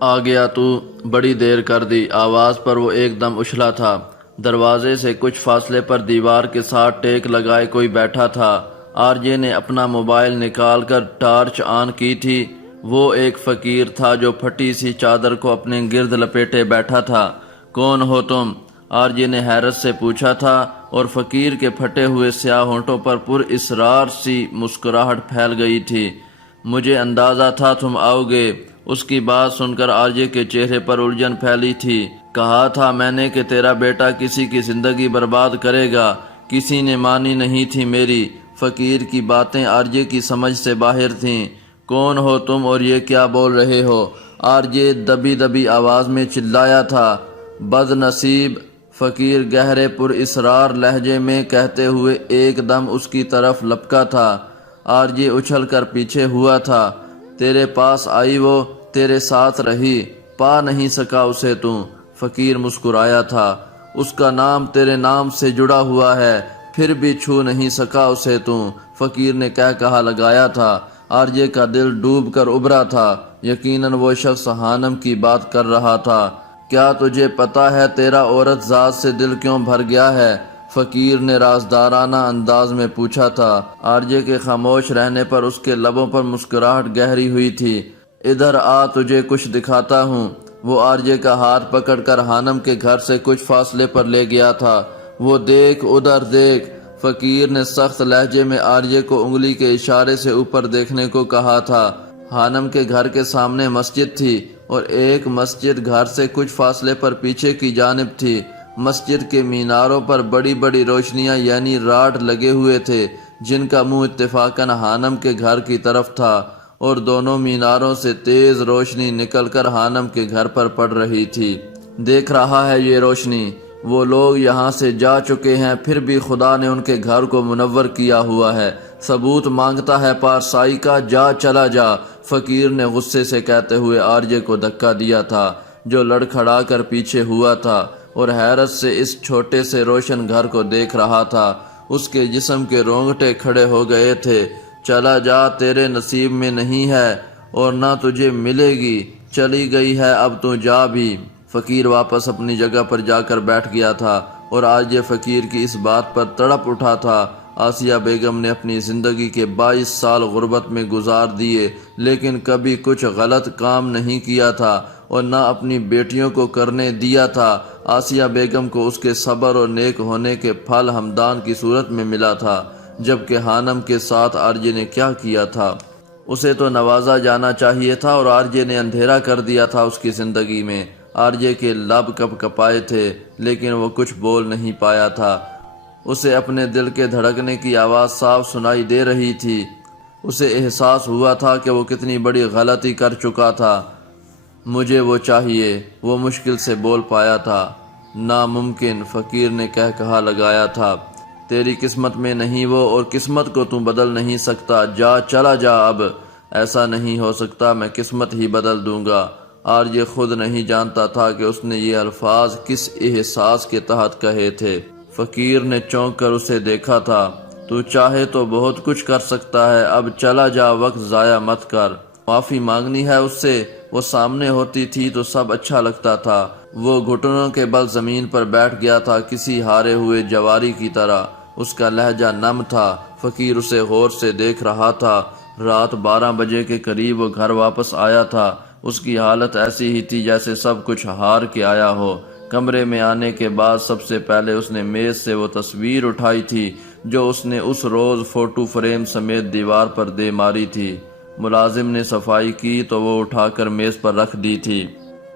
آ گیا تو؟ بڑی دیر کر دی۔ آواز پر وہ ایک دم اچھلا تھا۔ دروازے سے کچھ فاصلے پر دیوار کے ساتھ ٹیک لگائے کوئی بیٹھا تھا۔ آر جے نے اپنا موبائل نکال کر ٹارچ آن کی تھی۔ وہ ایک فقیر تھا جو پھٹی سی چادر کو اپنے گرد لپیٹے بیٹھا تھا۔ کون ہو تم؟ آر جے نے حیرت سے پوچھا تھا، اور فقیر کے پھٹے ہوئے سیاہ ہونٹوں پر پر اصرار سی مسکراہٹ پھیل گئی تھی۔ مجھے اندازہ تھا تم آؤ گے۔ اس کی بات سن کر آر جے کے چہرے پر الجھن پھیلی تھی۔ کہا تھا میں نے کہ تیرا بیٹا کسی کی زندگی برباد کرے گا، کسی نے مانی نہیں تھی میری۔ فقیر کی باتیں آر جے کی سمجھ سے باہر تھیں۔ کون ہو تم اور یہ کیا بول رہے ہو؟ آر جے دبی دبی آواز میں چلایا تھا۔ بد نصیب! فقیر گہرے پر اصرار لہجے میں کہتے ہوئے ایک دم اس کی طرف لپکا تھا۔ آر جے اچھل کر پیچھے ہوا تھا۔ تیرے پاس آئی وہ، تیرے ساتھ رہی، پا نہیں سکا اسے تو؟ فقیر مسکرایا تھا۔ اس کا نام تیرے نام سے جڑا ہوا ہے، پھر بھی چھو نہیں سکا اسے تو؟ فقیر نے کہا لگایا تھا۔ آر جے کا دل ڈوب کر ابھرا تھا۔ یقیناً وہ شخص حانم کی بات کر رہا تھا۔ کیا تجھے پتا ہے تیرا عورت ذات سے دل کیوں بھر گیا ہے؟ فقیر نے رازدارانہ انداز میں پوچھا تھا۔ آر جے کے خاموش رہنے پر اس کے لبوں پر مسکراہٹ گہری ہوئی تھی۔ ادھر آ، تجھے کچھ دکھاتا ہوں۔ وہ آر جے کا ہاتھ پکڑ کر حانم کے گھر سے کچھ فاصلے پر لے گیا تھا۔ وہ دیکھ، ادھر دیکھ! فقیر نے سخت لہجے میں آر جے کو انگلی کے اشارے سے اوپر دیکھنے کو کہا تھا۔ حانم کے گھر کے سامنے مسجد تھی، اور ایک مسجد گھر سے کچھ فاصلے پر پیچھے کی جانب تھی۔ مسجد کے میناروں پر بڑی بڑی روشنیاں یعنی راڈ لگے ہوئے تھے، جن کا منہ اتفاقاً حانم کے گھر کی طرف تھا، اور دونوں میناروں سے تیز روشنی نکل کر حانم کے گھر پر پڑ رہی تھی۔ دیکھ رہا ہے یہ روشنی؟ وہ لوگ یہاں سے جا چکے ہیں، پھر بھی خدا نے ان کے گھر کو منور کیا ہوا ہے۔ ثبوت مانگتا ہے پارسائی کا؟ جا، چلا جا! فقیر نے غصے سے کہتے ہوئے آر جے کو دھکا دیا تھا، جو لڑکھڑا کر پیچھے ہوا تھا اور حیرت سے اس چھوٹے سے روشن گھر کو دیکھ رہا تھا۔ اس کے جسم کے رونگٹے کھڑے ہو گئے تھے۔ چلا جا، تیرے نصیب میں نہیں ہے اور نہ تجھے ملے گی، چلی گئی ہے اب تو جا بھی۔ فقیر واپس اپنی جگہ پر جا کر بیٹھ گیا تھا، اور آج یہ فقیر کی اس بات پر تڑپ اٹھا تھا۔ آسیہ بیگم نے اپنی زندگی کے 22 سال غربت میں گزار دیے، لیکن کبھی کچھ غلط کام نہیں کیا تھا اور نہ اپنی بیٹیوں کو کرنے دیا تھا۔ آسیہ بیگم کو اس کے صبر اور نیک ہونے کے پھل ہمدان کی صورت میں ملا تھا، جبکہ حانم کے ساتھ آر جے نے کیا کیا تھا؟ اسے تو نوازا جانا چاہیے تھا، اور آر جے نے اندھیرا کر دیا تھا اس کی زندگی میں۔ آر جے کے لب کپ کپائے تھے، لیکن وہ کچھ بول نہیں پایا تھا۔ اسے اپنے دل کے دھڑکنے کی آواز صاف سنائی دے رہی تھی۔ اسے احساس ہوا تھا کہ وہ کتنی بڑی غلطی کر چکا تھا۔ مجھے وہ چاہیے، وہ مشکل سے بول پایا تھا۔ ناممکن! فقیر نے کہا لگایا تھا۔ تیری قسمت میں نہیں وہ، اور قسمت کو تو بدل نہیں سکتا۔ جا، چلا جا اب! ایسا نہیں ہو سکتا، میں قسمت ہی بدل دوں گا۔ آر جے خود نہیں جانتا تھا کہ اس نے یہ الفاظ کس احساس کے تحت کہے تھے۔ فقیر نے چونک کر اسے دیکھا تھا۔ تو چاہے تو بہت کچھ کر سکتا ہے، اب چلا جا، وقت ضائع مت کر۔ معافی مانگنی ہے اس سے؟ وہ سامنے ہوتی تھی تو سب اچھا لگتا تھا۔ وہ گھٹنوں کے بل زمین پر بیٹھ گیا تھا، کسی ہارے ہوئے جواری کی طرح۔ اس کا لہجہ نم تھا۔ فقیر اسے غور سے دیکھ رہا تھا۔ رات 12 بجے کے قریب وہ گھر واپس آیا تھا۔ اس کی حالت ایسی ہی تھی جیسے سب کچھ ہار کے آیا ہو۔ کمرے میں آنے کے بعد سب سے پہلے اس نے میز سے وہ تصویر اٹھائی تھی جو اس نے اس روز فوٹو فریم سمیت دیوار پر دے ماری تھی۔ ملازم نے صفائی کی تو وہ اٹھا کر میز پر رکھ دی تھی۔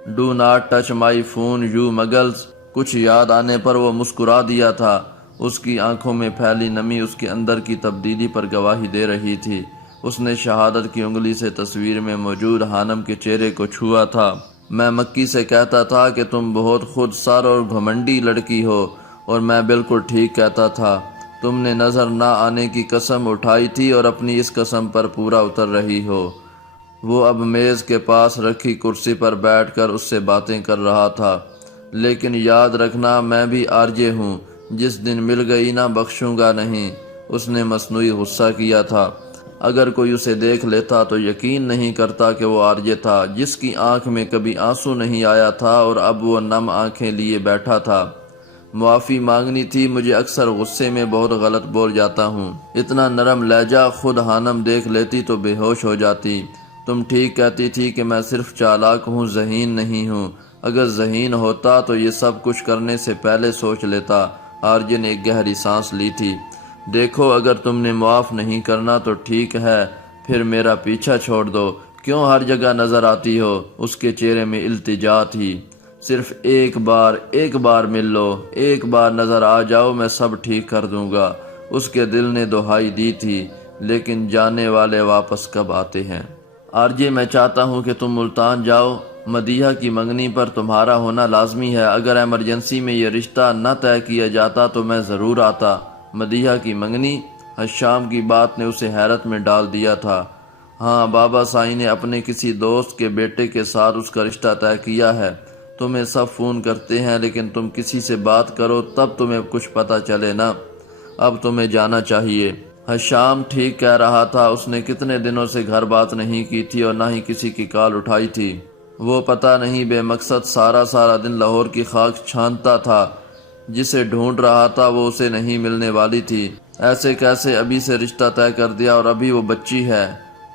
Do not touch my phone you muggles! کچھ یاد آنے پر وہ مسکرا دیا تھا۔ اس کی آنکھوں میں پھیلی نمی اس کے اندر کی تبدیلی پر گواہی دے رہی تھی۔ اس نے شہادت کی انگلی سے تصویر میں موجود حانم کے چہرے کو چھوا تھا۔ میں مکی سے کہتا تھا کہ تم بہت خود سر اور گھمنڈی لڑکی ہو، اور میں بالکل ٹھیک کہتا تھا۔ تم نے نظر نہ آنے کی قسم اٹھائی تھی اور اپنی اس قسم پر پورا اتر رہی ہو۔ وہ اب میز کے پاس رکھی کرسی پر بیٹھ کر اس سے باتیں کر رہا تھا۔ لیکن یاد رکھنا، میں بھی آر جے ہوں، جس دن مل گئی نہ بخشوں گا نہیں۔ اس نے مصنوعی غصہ کیا تھا۔ اگر کوئی اسے دیکھ لیتا تو یقین نہیں کرتا کہ وہ آرجے تھا، جس کی آنکھ میں کبھی آنسو نہیں آیا تھا اور اب وہ نم آنکھیں لیے بیٹھا تھا۔ معافی مانگنی تھی، مجھے اکثر غصے میں بہت غلط بول جاتا ہوں۔ اتنا نرم لہجہ خود ہانم دیکھ لیتی تو بے ہوش ہو جاتی۔ تم ٹھیک کہتی تھی کہ میں صرف چالاک ہوں، ذہین نہیں ہوں۔ اگر ذہین ہوتا تو یہ سب کچھ کرنے سے پہلے سوچ لیتا۔ آرجے نے ایک گہری سانس لی تھی۔ دیکھو، اگر تم نے معاف نہیں کرنا تو ٹھیک ہے، پھر میرا پیچھا چھوڑ دو۔ کیوں ہر جگہ نظر آتی ہو؟ اس کے چہرے میں التجا تھی۔ صرف ایک بار مل لو، ایک بار نظر آ جاؤ، میں سب ٹھیک کر دوں گا۔ اس کے دل نے دہائی دی تھی، لیکن جانے والے واپس کب آتے ہیں؟ آرجے، میں چاہتا ہوں کہ تم ملتان جاؤ۔ مدیحہ کی منگنی پر تمہارا ہونا لازمی ہے۔ اگر ایمرجنسی میں یہ رشتہ نہ طے کیا جاتا تو میں ضرور آتا۔ مدیحہ کی منگنی؟ حشام کی بات نے اسے حیرت میں ڈال دیا تھا۔ ہاں، بابا سائی نے اپنے کسی دوست کے بیٹے کے ساتھ اس کا رشتہ طے کیا ہے۔ تمہیں سب فون کرتے ہیں، لیکن تم کسی سے بات کرو تب تمہیں کچھ پتہ چلے نا۔ اب تمہیں جانا چاہیے۔ حشام ٹھیک کہہ رہا تھا، اس نے کتنے دنوں سے گھر بات نہیں کی تھی اور نہ ہی کسی کی کال اٹھائی تھی۔ وہ پتہ نہیں بے مقصد سارا دن لاہور کی خاک چھانتا تھا۔ جسے ڈھونڈ رہا تھا وہ اسے نہیں ملنے والی تھی۔ ایسے کیسے ابھی سے رشتہ طے کر دیا، اور ابھی وہ بچی ہے،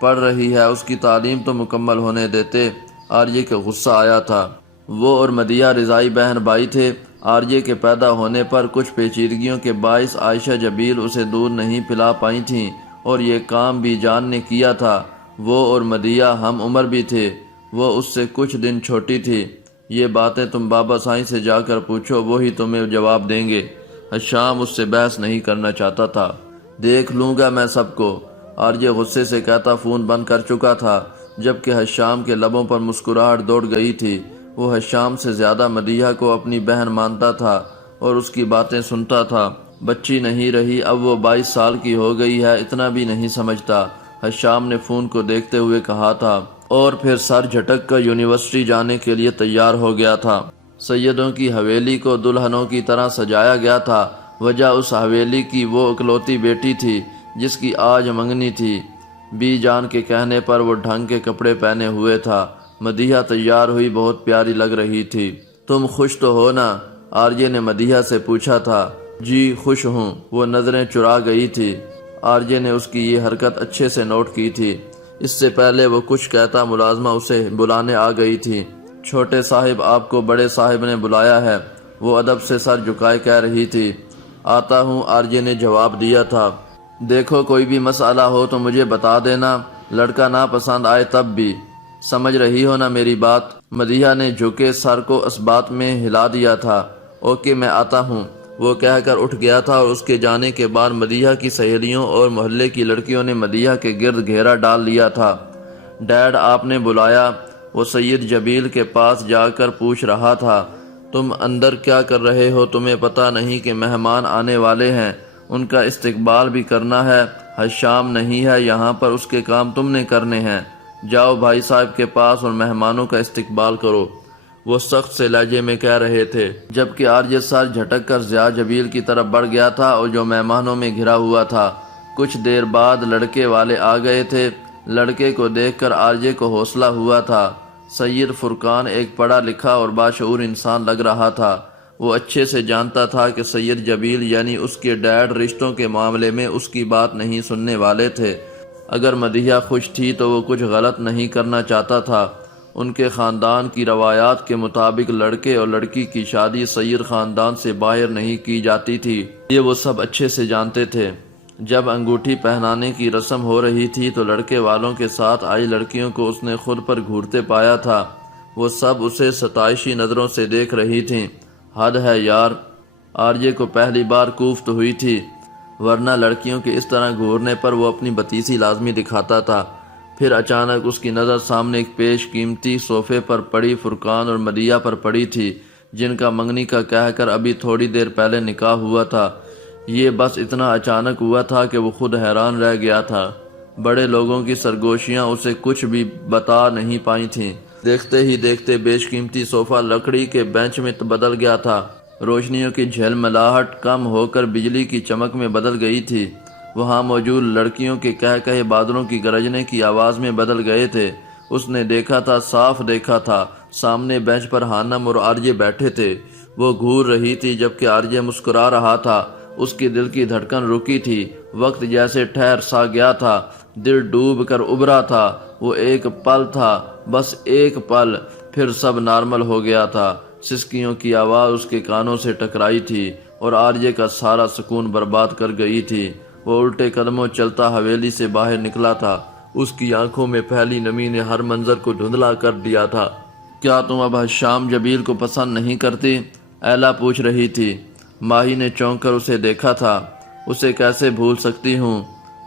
پڑھ رہی ہے، اس کی تعلیم تو مکمل ہونے دیتے۔ آرجے کو غصہ آیا تھا۔ وہ اور مدیحہ رضائی بہن بھائی تھے۔ آرجے کے پیدا ہونے پر کچھ پیچیدگیوں کے باعث عائشہ جبیل اسے دودھ نہیں پلا پائی تھیں، اور یہ کام بھی جان نے کیا تھا۔ وہ اور مدیحہ ہم عمر بھی تھے، وہ اس سے کچھ دن چھوٹی تھی۔ یہ باتیں تم بابا سائیں سے جا کر پوچھو، وہی تمہیں جواب دیں گے۔ حشام اس سے بحث نہیں کرنا چاہتا تھا۔ دیکھ لوں گا میں سب کو، آرجے غصے سے کہتا فون بند کر چکا تھا، جبکہ حشام کے لبوں پر مسکراہٹ دوڑ گئی تھی۔ وہ حشام سے زیادہ مدیحہ کو اپنی بہن مانتا تھا اور اس کی باتیں سنتا تھا۔ بچی نہیں رہی، اب وہ 22 سال کی ہو گئی ہے، اتنا بھی نہیں سمجھتا، حشام نے فون کو دیکھتے ہوئے کہا تھا، اور پھر سر جھٹک کر یونیورسٹی جانے کے لیے تیار ہو گیا تھا۔ سیدوں کی حویلی کو دلہنوں کی طرح سجایا گیا تھا۔ وجہ اس حویلی کی وہ اکلوتی بیٹی تھی جس کی آج منگنی تھی۔ بی جان کے کہنے پر وہ ڈھنگ کے کپڑے پہنے ہوئے تھا۔ مدیحہ تیار ہوئی، بہت پیاری لگ رہی تھی۔ تم خوش تو ہو نا؟ آرجے نے مدیحہ سے پوچھا تھا۔ جی خوش ہوں، وہ نظریں چرا گئی تھی۔ آرجے نے اس کی یہ حرکت اچھے سے نوٹ کی تھی۔ اس سے پہلے وہ کچھ کہتا ملازمہ اسے بلانے آ گئی تھی۔ چھوٹے صاحب، آپ کو بڑے صاحب نے بلایا ہے، وہ ادب سے سر جھکائے کہہ رہی تھی۔ آتا ہوں، آرجے نے جواب دیا تھا۔ دیکھو، کوئی بھی مسئلہ ہو تو مجھے بتا دینا، لڑکا نہ پسند آئے تب بھی، سمجھ رہی ہو نا میری بات؟ مدیحہ نے جھکے سر کو اس بات میں ہلا دیا تھا۔ اوکے، میں آتا ہوں، وہ کہہ کر اٹھ گیا تھا، اور اس کے جانے کے بعد مدیحہ کی سہیلیوں اور محلے کی لڑکیوں نے مدیحہ کے گرد گھیرا ڈال لیا تھا۔ ڈیڈ، آپ نے بلایا؟ وہ سید جبیل کے پاس جا کر پوچھ رہا تھا۔ تم اندر کیا کر رہے ہو؟ تمہیں پتہ نہیں کہ مہمان آنے والے ہیں، ان کا استقبال بھی کرنا ہے۔ حشام نہیں ہے یہاں پر، اس کے کام تم نے کرنے ہیں۔ جاؤ بھائی صاحب کے پاس اور مہمانوں کا استقبال کرو، وہ سخت سے لہجے میں کہہ رہے تھے، جبکہ آرجے سر جھٹک کر ضیاء جبیل کی طرف بڑھ گیا تھا اور جو مہمانوں میں گھرا ہوا تھا۔ کچھ دیر بعد لڑکے والے آ گئے تھے۔ لڑکے کو دیکھ کر آرجے کو حوصلہ ہوا تھا۔ سید فرقان ایک پڑھا لکھا اور باشعور انسان لگ رہا تھا۔ وہ اچھے سے جانتا تھا کہ سید جبیل یعنی اس کے ڈیڈ رشتوں کے معاملے میں اس کی بات نہیں سننے والے تھے۔ اگر مدیحہ خوش تھی تو وہ کچھ غلط نہیں کرنا چاہتا تھا۔ ان کے خاندان کی روایات کے مطابق لڑکے اور لڑکی کی شادی سید خاندان سے باہر نہیں کی جاتی تھی، یہ وہ سب اچھے سے جانتے تھے۔ جب انگوٹھی پہنانے کی رسم ہو رہی تھی تو لڑکے والوں کے ساتھ آئی لڑکیوں کو اس نے خود پر گھورتے پایا تھا۔ وہ سب اسے ستائشی نظروں سے دیکھ رہی تھیں۔ حد ہے یار، آرجے کو پہلی بار کوفت ہوئی تھی، ورنہ لڑکیوں کے اس طرح گھورنے پر وہ اپنی بتیسی لازمی دکھاتا تھا۔ پھر اچانک اس کی نظر سامنے ایک پیش قیمتی صوفے پر پڑی فرقان اور مدیحہ پر پڑی تھی، جن کا منگنی کا کہہ کر ابھی تھوڑی دیر پہلے نکاح ہوا تھا۔ یہ بس اتنا اچانک ہوا تھا کہ وہ خود حیران رہ گیا تھا۔ بڑے لوگوں کی سرگوشیاں اسے کچھ بھی بتا نہیں پائی تھیں۔ دیکھتے ہی دیکھتے بیش قیمتی صوفہ لکڑی کے بینچ میں بدل گیا تھا۔ روشنیوں کی جھلملاہٹ کم ہو کر بجلی کی چمک میں بدل گئی تھی۔ وہاں موجود لڑکیوں کے کہے بادلوں کی گرجنے کی آواز میں بدل گئے تھے۔ اس نے دیکھا تھا، صاف دیکھا تھا، سامنے بینچ پر حانم اور آرجے بیٹھے تھے۔ وہ گھور رہی تھی جبکہ آرجے مسکرا رہا تھا۔ اس کی دل کی دھڑکن رکی تھی، وقت جیسے ٹھہر سا گیا تھا، دل ڈوب کر ابھرا تھا۔ وہ ایک پل تھا، بس ایک پل، پھر سب نارمل ہو گیا تھا۔ سسکیوں کی آواز اس کے کانوں سے ٹکرائی تھی اور آرجے کا سارا سکون برباد کر گئی تھی۔ وہ الٹے قدموں چلتا حویلی سے باہر نکلا تھا۔ اس کی آنکھوں میں پھیلی نمی نے ہر منظر کو دھندلا کر دیا تھا۔ کیا تم اب حشام جبیل کو پسند نہیں کرتی؟ ایلا پوچھ رہی تھی۔ ماہی نے چونک کر اسے دیکھا تھا۔ اسے کیسے بھول سکتی ہوں؟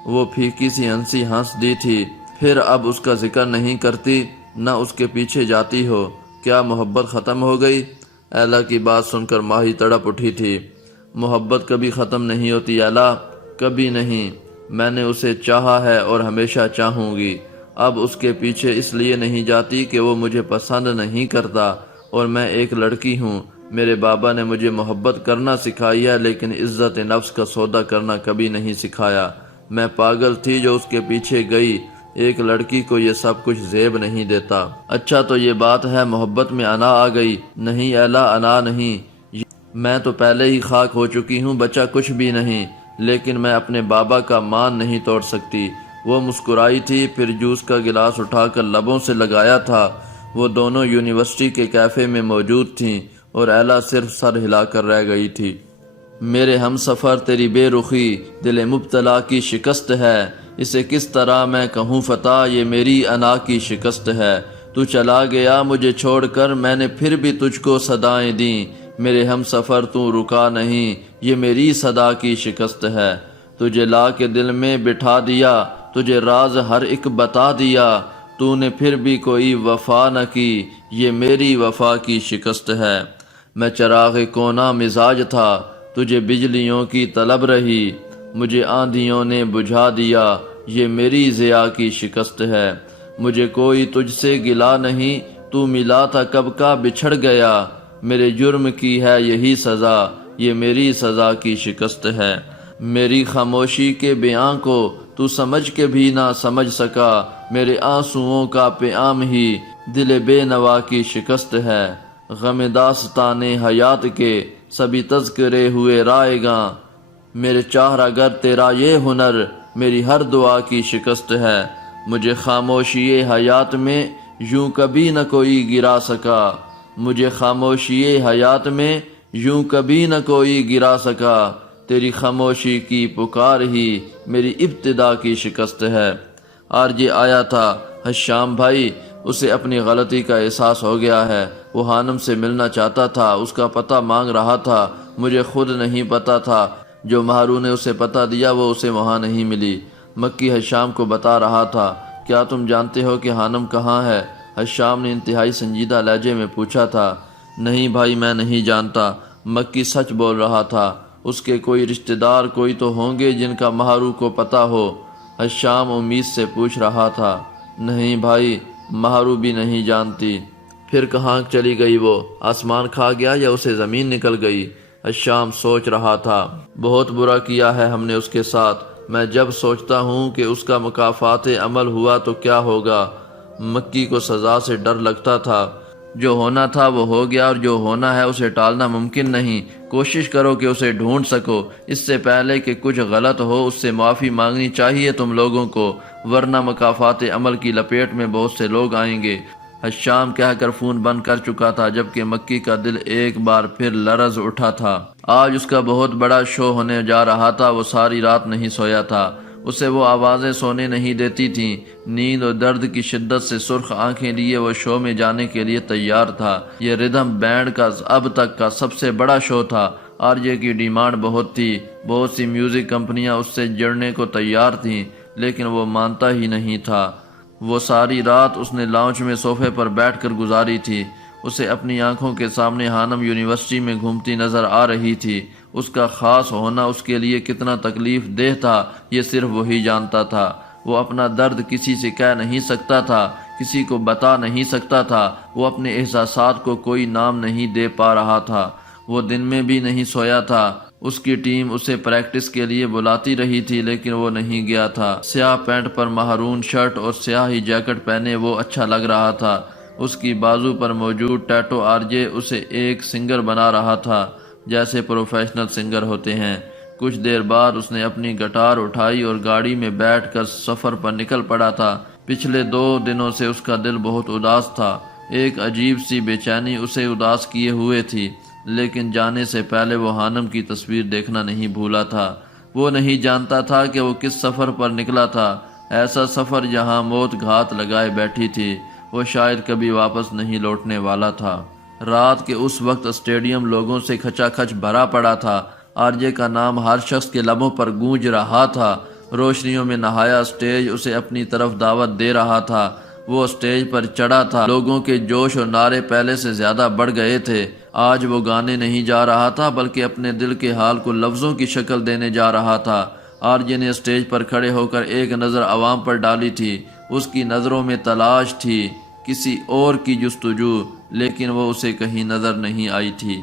وہ پھیکی سی ہنسی ہنس دی تھی۔ پھر اب اس کا ذکر نہیں کرتی، نہ اس کے پیچھے جاتی ہو؟ کیا محبت ختم ہو گئی؟ ایلا کی بات سن کر ماہی تڑپ اٹھی تھی۔ محبت کبھی ختم نہیں ہوتی ایلا، کبھی نہیں۔ میں نے اسے چاہا ہے اور ہمیشہ چاہوں گی۔ اب اس کے پیچھے اس لیے نہیں جاتی کہ وہ مجھے پسند نہیں کرتا، اور میں ایک لڑکی ہوں۔ میرے بابا نے مجھے محبت کرنا سکھائی ہے، لیکن عزت نفس کا سودا کرنا کبھی نہیں سکھایا۔ میں پاگل تھی جو اس کے پیچھے گئی۔ ایک لڑکی کو یہ سب کچھ زیب نہیں دیتا۔ اچھا تو یہ بات ہے، محبت میں انا آ گئی؟ نہیں ایلا، انا نہیں، میں تو پہلے ہی خاک ہو چکی ہوں، بچا کچھ بھی نہیں، لیکن میں اپنے بابا کا مان نہیں توڑ سکتی۔ وہ مسکرائی تھی، پھر جوس کا گلاس اٹھا کر لبوں سے لگایا تھا۔ وہ دونوں یونیورسٹی کے کیفے میں موجود تھیں اور ایلا صرف سر ہلا کر رہ گئی تھی۔ میرے ہم سفر تیری بے رخی دل مبتلا کی شکست ہے، اسے کس طرح میں کہوں فتح، یہ میری انا کی شکست ہے۔ تو چلا گیا مجھے چھوڑ کر، میں نے پھر بھی تجھ کو صدائیں دیں، میرے ہم سفر تو رکا نہیں، یہ میری صدا کی شکست ہے۔ تجھے لا کے دل میں بٹھا دیا، تجھے راز ہر ایک بتا دیا، تو نے پھر بھی کوئی وفا نہ کی، یہ میری وفا کی شکست ہے۔ میں چراغ کونا مزاج تھا، تجھے بجلیوں کی طلب رہی، مجھے آندھیوں نے بجھا دیا، یہ میری ضیا کی شکست ہے۔ مجھے کوئی تجھ سے گلا نہیں، تو ملا تھا کب کا بچھڑ گیا، میرے جرم کی ہے یہی سزا، یہ میری سزا کی شکست ہے۔ میری خاموشی کے بیاں کو تو سمجھ کے بھی نہ سمجھ سکا، میرے آنسوؤں کا پیام ہی دل بے نوا کی شکست ہے۔ غم داستان حیات کے سبھی تذکرے ہوئے رائے گاں، میرے چہرہ گر تیرا یہ ہنر میری ہر دعا کی شکست ہے۔ مجھے خاموشی حیات میں یوں کبھی نہ کوئی گرا سکا، مجھے خاموشی حیات میں یوں کبھی نہ کوئی گرا سکا، تیری خاموشی کی پکار ہی میری ابتدا کی شکست ہے۔ آرجے آیا تھا۔ حشام بھائی، اسے اپنی غلطی کا احساس ہو گیا ہے، وہ حانم سے ملنا چاہتا تھا، اس کا پتہ مانگ رہا تھا، مجھے خود نہیں پتا تھا، جو مہرو نے اسے پتہ دیا وہ اسے وہاں نہیں ملی۔ مکی حشام کو بتا رہا تھا، کیا تم جانتے ہو کہ حانم کہاں ہے؟ حشام نے انتہائی سنجیدہ لہجے میں پوچھا تھا۔ نہیں بھائی، میں نہیں جانتا۔ مکی سچ بول رہا تھا، اس کے کوئی رشتہ دار کوئی تو ہوں گے جن کا مہرو کو پتہ ہو۔ حشام امید سے پوچھ رہا تھا۔ نہیں بھائی، مہرو بھی نہیں جانتی۔ پھر کہاں چلی گئی وہ؟ آسمان کھا گیا یا اسے زمین نکل گئی؟ حشام سوچ رہا تھا۔ بہت برا کیا ہے ہم نے اس کے ساتھ۔ میں جب سوچتا ہوں کہ اس کا مکافات عمل ہوا تو کیا ہوگا۔ مکی کو سزا سے ڈر لگتا تھا۔ جو ہونا تھا وہ ہو گیا، اور جو ہونا ہے اسے ٹالنا ممکن نہیں۔ کوشش کرو کہ اسے ڈھونڈ سکو، اس سے پہلے کہ کچھ غلط ہو۔ اس سے معافی مانگنی چاہیے تم لوگوں کو، ورنہ مکافات عمل کی لپیٹ میں بہت سے لوگ آئیں گے۔ حشام کہہ کر فون بند کر چکا تھا، جبکہ مکی کا دل ایک بار پھر لرز اٹھا تھا۔ آج اس کا بہت بڑا شو ہونے جا رہا تھا۔ وہ ساری رات نہیں سویا تھا، اسے وہ آوازیں سونے نہیں دیتی تھیں۔ نیند اور درد کی شدت سے سرخ آنکھیں لیے وہ شو میں جانے کے لیے تیار تھا۔ یہ ردھم بینڈ کا اب تک کا سب سے بڑا شو تھا۔ آرجے کی ڈیمانڈ بہت تھی، بہت سی میوزک کمپنیاں اس سے جڑنے کو تیار تھیں، لیکن وہ مانتا ہی نہیں تھا۔ وہ ساری رات اس نے لاؤنج میں صوفے پر بیٹھ کر گزاری تھی۔ اسے اپنی آنکھوں کے سامنے حانم یونیورسٹی میں گھومتی نظر آ رہی تھی۔ اس کا خاص ہونا اس کے لیے کتنا تکلیف دہ تھا، یہ صرف وہی جانتا تھا۔ وہ اپنا درد کسی سے کہہ نہیں سکتا تھا، کسی کو بتا نہیں سکتا تھا۔ وہ اپنے احساسات کو کوئی نام نہیں دے پا رہا تھا۔ وہ دن میں بھی نہیں سویا تھا۔ اس کی ٹیم اسے پریکٹس کے لیے بلاتی رہی تھی لیکن وہ نہیں گیا تھا۔ سیاہ پینٹ پر مہرون شرٹ اور سیاہ ہی جیکٹ پہنے وہ اچھا لگ رہا تھا۔ اس کی بازو پر موجود ٹیٹو آر جے اسے ایک سنگر بنا رہا تھا جیسے پروفیشنل سنگر ہوتے ہیں۔ کچھ دیر بعد اس نے اپنی گٹار اٹھائی اور گاڑی میں بیٹھ کر سفر پر نکل پڑا تھا۔ پچھلے 2 دنوں سے اس کا دل بہت اداس تھا۔ ایک عجیب سی بے چینی اسے اداس کیے ہوئے تھی، لیکن جانے سے پہلے وہ حانم کی تصویر دیکھنا نہیں بھولا تھا۔ وہ نہیں جانتا تھا کہ وہ کس سفر پر نکلا تھا، ایسا سفر جہاں موت گھات لگائے بیٹھی تھی۔ وہ شاید کبھی واپس نہیں لوٹنے والا تھا۔ رات کے اس وقت اسٹیڈیم لوگوں سے کھچا کھچ بھرا پڑا تھا۔ آر جے کا نام ہر شخص کے لبوں پر گونج رہا تھا۔ روشنیوں میں نہایا اسٹیج اسے اپنی طرف دعوت دے رہا تھا۔ وہ اسٹیج پر چڑھا تھا۔ لوگوں کے جوش اور نعرے پہلے سے زیادہ بڑھ گئے تھے۔ آج وہ گانے نہیں جا رہا تھا بلکہ اپنے دل کے حال کو لفظوں کی شکل دینے جا رہا تھا۔ آر جے نے اسٹیج پر کھڑے ہو کر ایک نظر عوام پر ڈالی تھی۔ اس کی نظروں میں تلاش تھی، کسی اور کی جستجو، لیکن وہ اسے کہیں نظر نہیں آئی تھی۔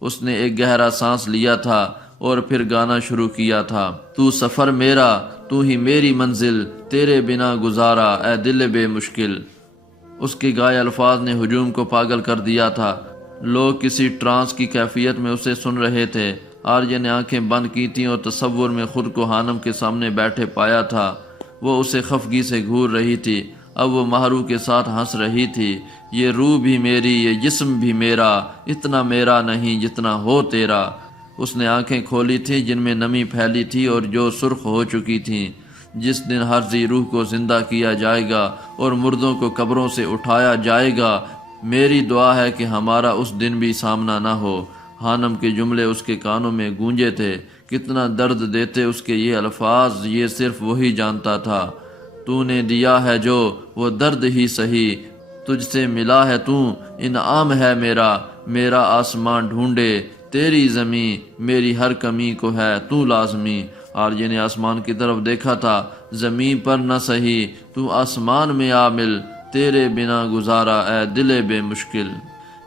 اس نے ایک گہرا سانس لیا تھا اور پھر گانا شروع کیا تھا۔ تو سفر میرا، تو ہی میری منزل، تیرے بنا گزارا اے دل بے مشکل۔ اس کے گائے الفاظ نے ہجوم کو پاگل کر دیا تھا۔ لوگ کسی ٹرانس کی کیفیت میں اسے سن رہے تھے۔ آر جے نے آنکھیں بند کی تھیں اور تصور میں خود کو حانم کے سامنے بیٹھے پایا تھا۔ وہ اسے خفگی سے گھور رہی تھی۔ اب وہ مہرو کے ساتھ ہنس رہی تھی۔ یہ روح بھی میری، یہ جسم بھی میرا، اتنا میرا نہیں جتنا ہو تیرا۔ اس نے آنکھیں کھولی تھی جن میں نمی پھیلی تھی اور جو سرخ ہو چکی تھیں۔ جس دن ہر ذی روح کو زندہ کیا جائے گا اور مردوں کو قبروں سے اٹھایا جائے گا، میری دعا ہے کہ ہمارا اس دن بھی سامنا نہ ہو۔ حانم کے جملے اس کے کانوں میں گونجے تھے۔ کتنا درد دیتے اس کے یہ الفاظ، یہ صرف وہی جانتا تھا۔ تو نے دیا ہے جو وہ درد ہی سہی، تجھ سے ملا ہے تو انعام ہے میرا۔ میرا آسمان ڈھونڈے تیری زمیں، میری ہر کمی کو ہے تو لازمی۔ آر جے نے آسمان کی طرف دیکھا تھا۔ زمین پر نہ سہی تو آسمان میں آ مل، تیرے بنا گزارا اے دل بے مشکل۔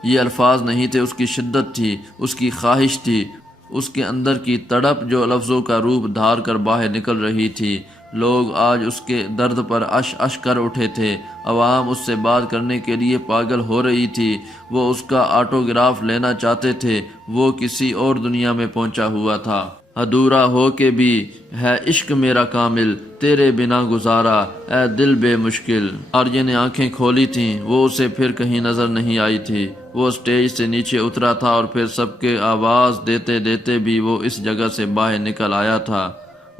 یہ الفاظ نہیں تھے، اس کی شدت تھی، اس کی خواہش تھی، اس کے اندر کی تڑپ جو لفظوں کا روپ دھار کر باہر نکل رہی تھی۔ لوگ آج اس کے درد پر اش اش کر اٹھے تھے۔ عوام اس سے بات کرنے کے لیے پاگل ہو رہی تھی۔ وہ اس کا آٹوگراف لینا چاہتے تھے۔ وہ کسی اور دنیا میں پہنچا ہوا تھا۔ ادھورا ہو کے بھی ہے عشق میرا کامل، تیرے بنا گزارا اے دل بے مشکل۔ آر جے نے آنکھیں کھولی تھیں۔ وہ اسے پھر کہیں نظر نہیں آئی تھی۔ وہ اسٹیج سے نیچے اترا تھا اور پھر سب کے آواز دیتے دیتے بھی وہ اس جگہ سے باہر نکل آیا تھا۔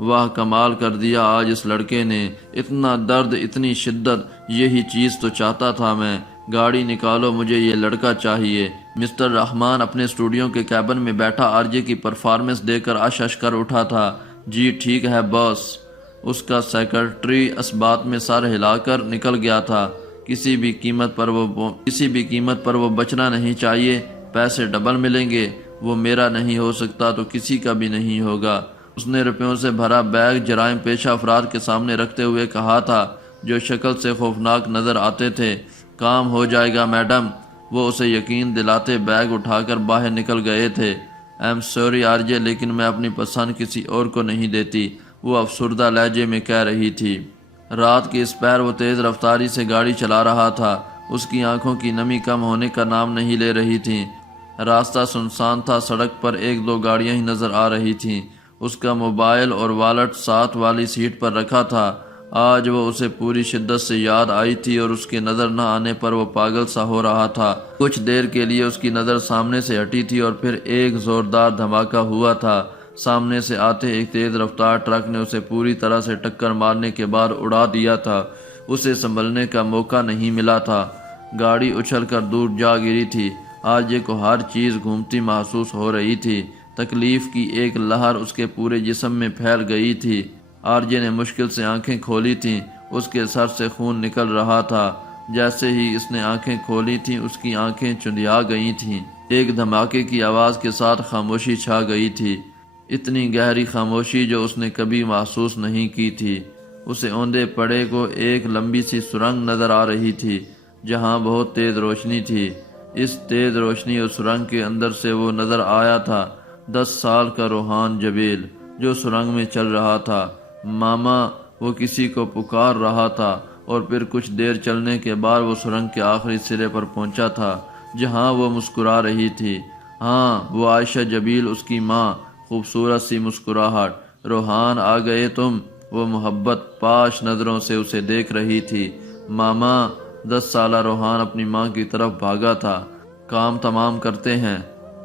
واہ کمال کر دیا آج اس لڑکے نے، اتنا درد، اتنی شدت، یہی چیز تو چاہتا تھا میں۔ گاڑی نکالو، مجھے یہ لڑکا چاہیے۔ مسٹر رحمان اپنے اسٹوڈیو کے کیبن میں بیٹھا آر جے کی پرفارمنس دیکھ کر اش اش کر اٹھا تھا۔ جی ٹھیک ہے باس۔ اس کا سیکرٹری اس بات میں سر ہلا کر نکل گیا تھا۔ کسی بھی قیمت پر وہ بچنا نہیں چاہیے۔ پیسے ڈبل ملیں گے۔ وہ میرا نہیں ہو سکتا تو کسی کا بھی نہیں ہوگا۔ اس نے روپیوں سے بھرا بیگ جرائم پیشہ افراد کے سامنے رکھتے ہوئے کہا تھا، جو شکل سے خوفناک نظر آتے تھے۔ کام ہو جائے گا میڈم۔ وہ اسے یقین دلاتے بیگ اٹھا کر باہر نکل گئے تھے۔ ایم سوری آر جے، لیکن میں اپنی پسند کسی اور کو نہیں دیتی، وہ افسردہ لہجے میں کہہ رہی تھی۔ رات کی اس پہر وہ تیز رفتاری سے گاڑی چلا رہا تھا۔ اس کی آنکھوں کی نمی کم ہونے کا نام نہیں لے رہی تھی۔ راستہ سنسان تھا، سڑک پر 1-2 گاڑیاں ہی نظر آ رہی تھیں۔ اس کا موبائل اور والٹ ساتھ والی سیٹ پر رکھا تھا۔ آج وہ اسے پوری شدت سے یاد آئی تھی اور اس کے نظر نہ آنے پر وہ پاگل سا ہو رہا تھا۔ کچھ دیر کے لیے اس کی نظر سامنے سے ہٹی تھی اور پھر ایک زوردار دھماکہ ہوا تھا۔ سامنے سے آتے ایک تیز رفتار ٹرک نے اسے پوری طرح سے ٹکر مارنے کے بعد اڑا دیا تھا۔ اسے سنبھلنے کا موقع نہیں ملا تھا۔ گاڑی اچھل کر دور جا گری تھی۔ آر جے کو ہر چیز گھومتی محسوس ہو رہی تھی۔ تکلیف کی ایک لہر اس کے پورے جسم میں پھیل گئی تھی۔ آر جے نے مشکل سے آنکھیں کھولی تھیں۔ اس کے سر سے خون نکل رہا تھا۔ جیسے ہی اس نے آنکھیں کھولی تھیں، اس کی آنکھیں چندھیا گئی تھیں۔ ایک دھماکے کی آواز کے ساتھ خاموشی چھا گئی تھی، اتنی گہری خاموشی جو اس نے کبھی محسوس نہیں کی تھی۔ اسے اوندے پڑے کو ایک لمبی سی سرنگ نظر آ رہی تھی جہاں بہت تیز روشنی تھی۔ اس تیز روشنی اور سرنگ کے اندر سے وہ نظر آیا تھا 10 سال کا روحان جبیل جو سرنگ میں چل رہا تھا۔ ماما، وہ کسی کو پکار رہا تھا اور پھر کچھ دیر چلنے کے بعد وہ سرنگ کے آخری سرے پر پہنچا تھا جہاں وہ مسکرا رہی تھی۔ ہاں، وہ عائشہ جبیل، اس کی ماں، خوبصورت سی مسکراہٹ۔ روحان، آ گئے تم؟ وہ محبت پاش نظروں سے اسے دیکھ رہی تھی۔ ماما، 10 سالہ روحان اپنی ماں کی طرف بھاگا تھا۔ کام تمام کرتے ہیں،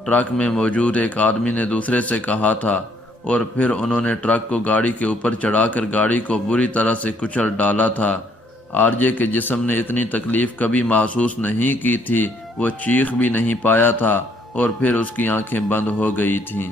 ٹرک میں موجود ایک آدمی نے دوسرے سے کہا تھا، اور پھر انہوں نے ٹرک کو گاڑی کے اوپر چڑھا کر گاڑی کو بری طرح سے کچل ڈالا تھا۔ آرجے کے جسم نے اتنی تکلیف کبھی محسوس نہیں کی تھی، وہ چیخ بھی نہیں پایا تھا، اور پھر اس کی آنکھیں بند ہو گئی تھیں۔